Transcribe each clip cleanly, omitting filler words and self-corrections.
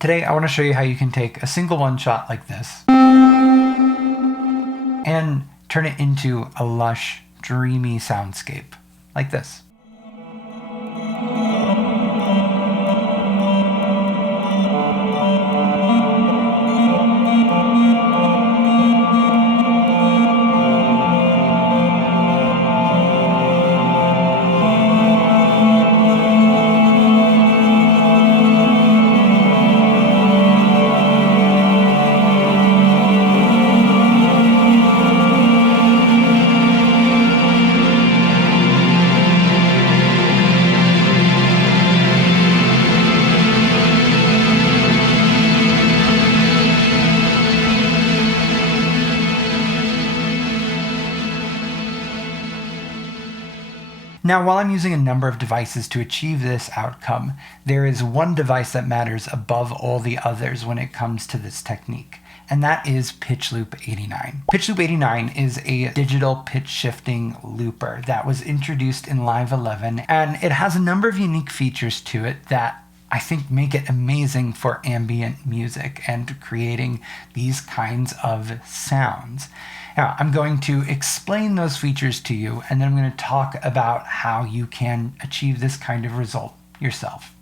Today I want to show you how you can take a single one shot like this and turn it into a lush, dreamy soundscape like this. Now, while I'm using a number of devices to achieve this outcome, there is one device that matters above all the others when it comes to this technique, and that is Pitchloop89. Pitchloop89 is a digital pitch shifting looper that was introduced in Live 11, and it has a number of unique features to it that I think make it amazing for ambient music and creating these kinds of sounds. Now, I'm going to explain those features to you, and then I'm going to talk about how you can achieve this kind of result yourself.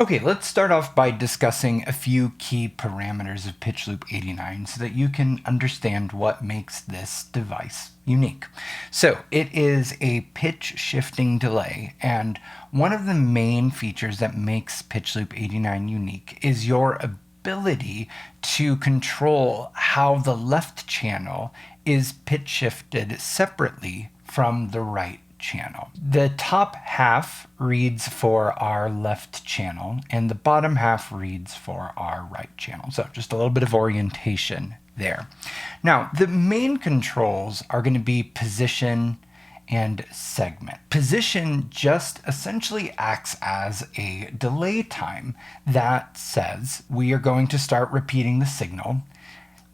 Okay, let's start off by discussing a few key parameters of Pitchloop89 so that you can understand what makes this device unique. So it is a pitch shifting delay, and one of the main features that makes Pitchloop89 unique is your ability to control how the left channel is pitch shifted separately from the right channel. The top half reads for our left channel and the bottom half reads for our right channel. So just a little bit of orientation there. Now, the main controls are going to be position and segment. Position just essentially acts as a delay time that says we are going to start repeating the signal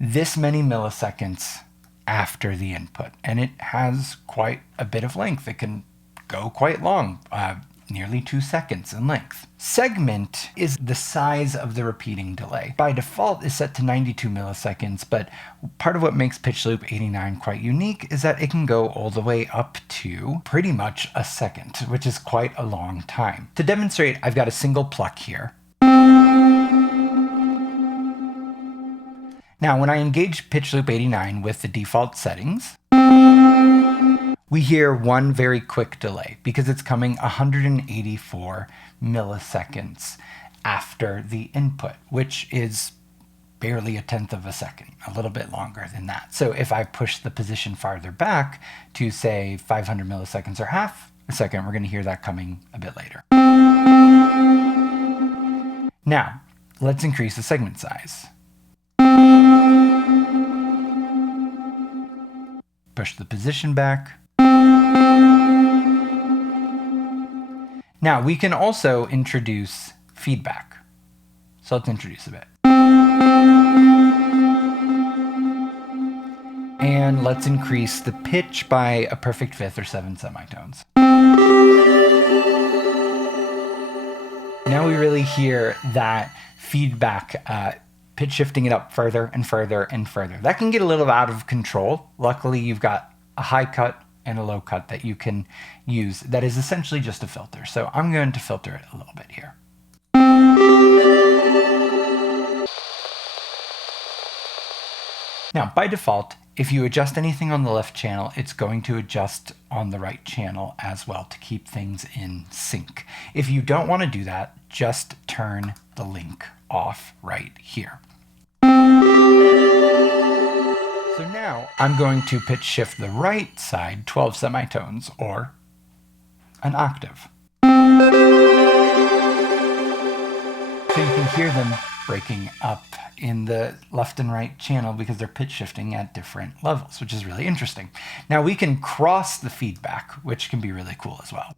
this many milliseconds after the input, and it has quite a bit of length. It can go quite long, nearly 2 seconds in length. Segment is the size of the repeating delay. By default is set to 92 milliseconds, but part of what makes Pitchloop89 quite unique is that it can go all the way up to pretty much a second, which is quite a long time. To demonstrate, I've got a single pluck here. Now, when I engage Pitchloop89 with the default settings, we hear one very quick delay because it's coming 184 milliseconds after the input, which is barely 1/10 of a second, a little bit longer than that. So if I push the position farther back to say 500 milliseconds or half a second, we're going to hear that coming a bit later. Now, let's increase the segment size. Push the position back. Now we can also introduce feedback. So let's introduce a bit. And let's increase the pitch by a perfect fifth or 7 semitones. Now we really hear that feedback, pitch shifting it up further and further and further. That can get a little out of control. Luckily, you've got a high cut and a low cut that you can use that is essentially just a filter. So I'm going to filter it a little bit here. Now, by default, if you adjust anything on the left channel, it's going to adjust on the right channel as well to keep things in sync. If you don't want to do that, just turn the link off right here. So now I'm going to pitch shift the right side 12 semitones or an octave. So you can hear them breaking up in the left and right channel because they're pitch shifting at different levels, which is really interesting. Now we can cross the feedback, which can be really cool as well.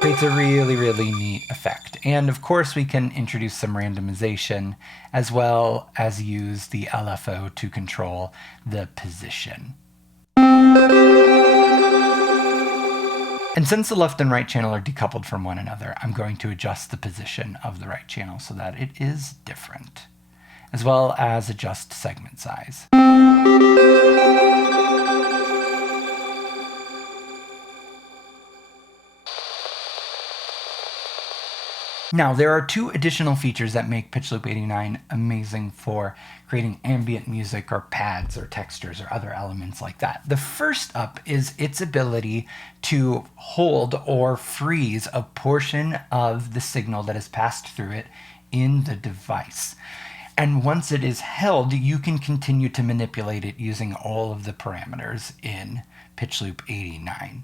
Creates a really, really neat effect. And of course we can introduce some randomization as well as use the LFO to control the position. And since the left and right channel are decoupled from one another, I'm going to adjust the position of the right channel so that it is different, as well as adjust segment size. Now, there are two additional features that make Pitchloop89 amazing for creating ambient music or pads or textures or other elements like that. The first up is its ability to hold or freeze a portion of the signal that is passed through it in the device. And once it is held, you can continue to manipulate it using all of the parameters in Pitchloop89.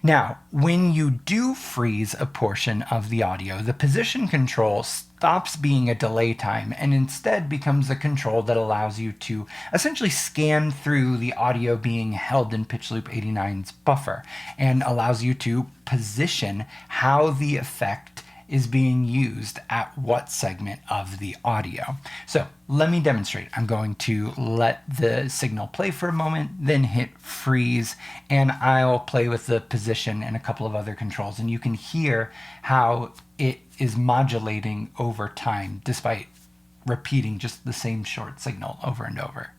Now, when you do freeze a portion of the audio, the position control stops being a delay time and instead becomes a control that allows you to essentially scan through the audio being held in Pitchloop89's buffer and allows you to position how the effect is being used at what segment of the audio. So let me demonstrate. I'm going to let the signal play for a moment, then hit freeze, and I'll play with the position and a couple of other controls. And you can hear how it is modulating over time despite repeating just the same short signal over and over.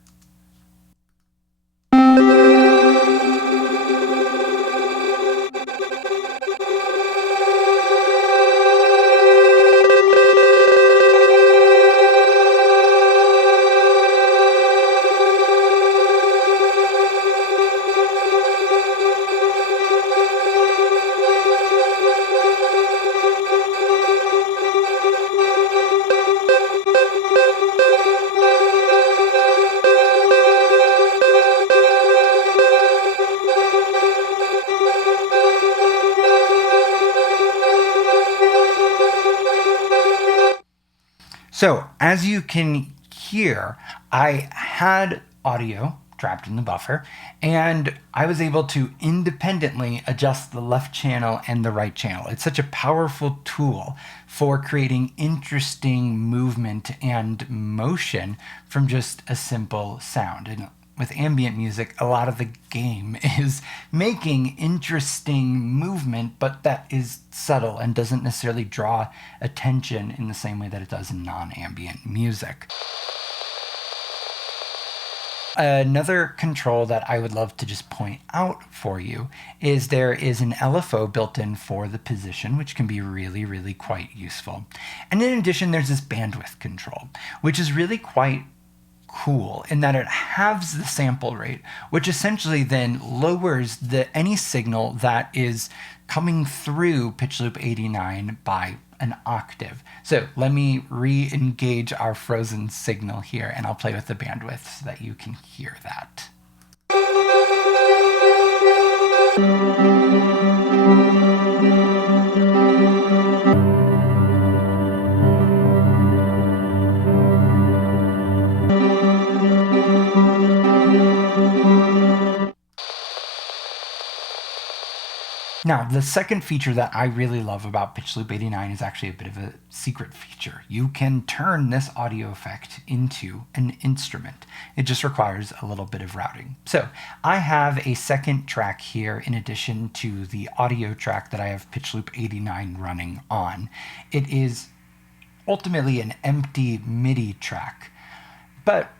So as you can hear, I had audio trapped in the buffer, and I was able to independently adjust the left channel and the right channel. It's such a powerful tool for creating interesting movement and motion from just a simple sound. And with ambient music, a lot of the game is making interesting movement, but that is subtle and doesn't necessarily draw attention in the same way that it does in non-ambient music. Another control that I would love to just point out for you is there is an LFO built in for the position, which can be really quite useful. And in addition, there's this bandwidth control, which is really quite cool in that it halves the sample rate, which essentially then lowers any signal that is coming through Pitchloop89 by an octave. So let me re-engage our frozen signal here, and I'll play with the bandwidth so that you can hear that. Now, the second feature that I really love about Pitchloop89 is actually a bit of a secret feature. You can turn this audio effect into an instrument. It just requires a little bit of routing. So I have a second track here in addition to the audio track that I have Pitchloop89 running on. It is ultimately an empty MIDI track, but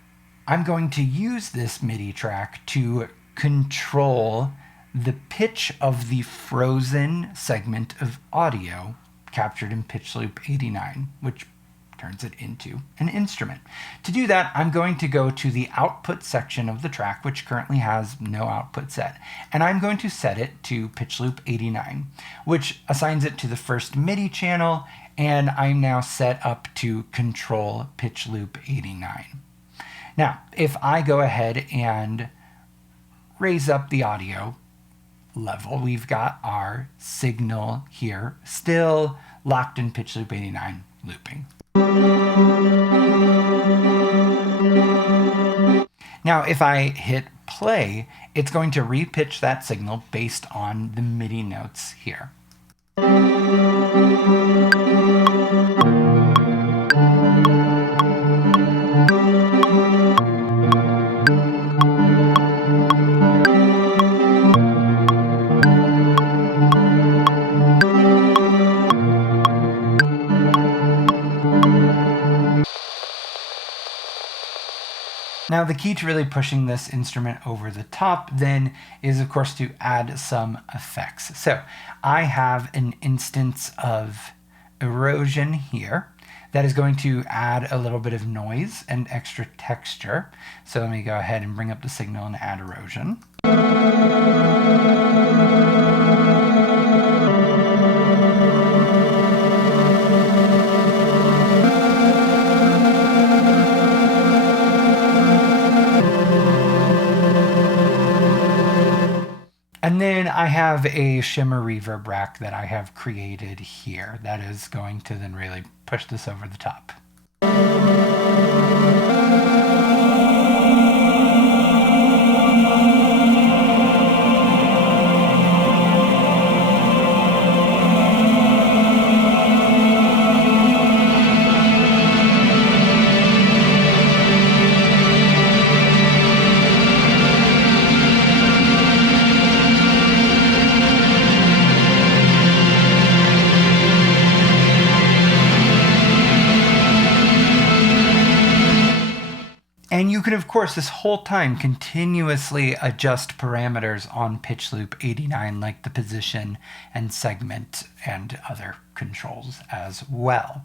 I'm going to use this MIDI track to control the pitch of the frozen segment of audio captured in Pitchloop89, which turns it into an instrument. To do that, I'm going to go to the output section of the track, which currently has no output set, and I'm going to set it to Pitchloop89, which assigns it to the first MIDI channel, and I'm now set up to control Pitchloop89. Now, if I go ahead and raise up the audio level, we've got our signal here still locked in Pitchloop89 looping. Now if I hit play, it's going to repitch that signal based on the MIDI notes here. Now the key to really pushing this instrument over the top then is of course to add some effects. So I have an instance of erosion here that is going to add a little bit of noise and extra texture. So let me go ahead and bring up the signal and add erosion. And then I have a shimmer reverb rack that I have created here that is going to then really push this over the top. And you can, of course, this whole time continuously adjust parameters on Pitchloop89, like the position and segment and other controls as well.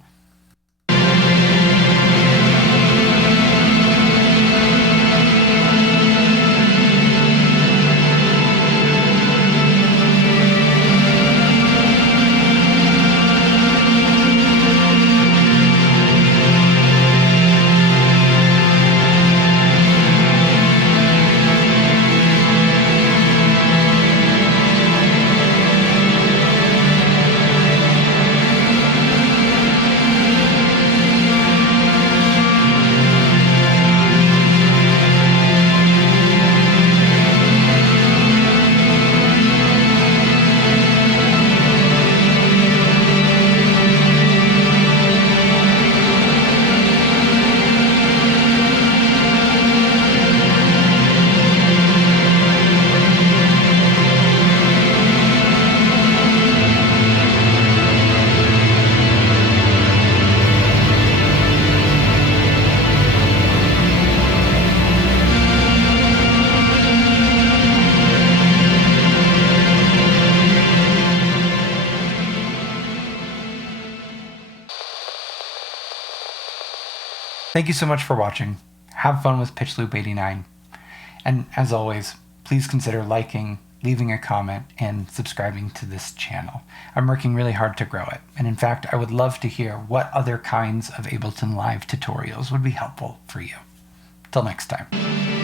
Thank you so much for watching. Have fun with Pitchloop89. And as always, please consider liking, leaving a comment, and subscribing to this channel. I'm working really hard to grow it. And in fact, I would love to hear what other kinds of Ableton Live tutorials would be helpful for you. Till next time.